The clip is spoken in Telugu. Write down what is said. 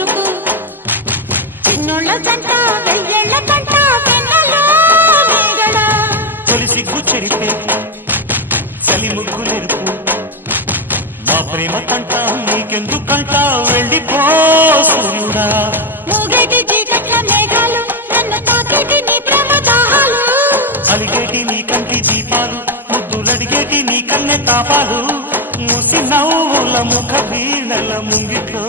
కొరుకు చిన్నోళ్ళ జంట వెయ్యేళ్ల పంట వెన్నెలో మేగడ తొలి సిగ్గు చెరిపే చలి ముగ్గులెరుపు మా ప్రేమ కంట నీకెందుకంట వెళ్ళిపో సూర్యుడా మూగేటి చీకట్ల మేఘాలు నన్ను తాకేటి నీ ప్రేమ దాహాలు అలిగేటి నీ కంటి దీపాలు ముద్దులడిగేటి నీ కన్నె తాపాలు మూసి నవ్వుల ముఖ వీణల ముంగిట్లో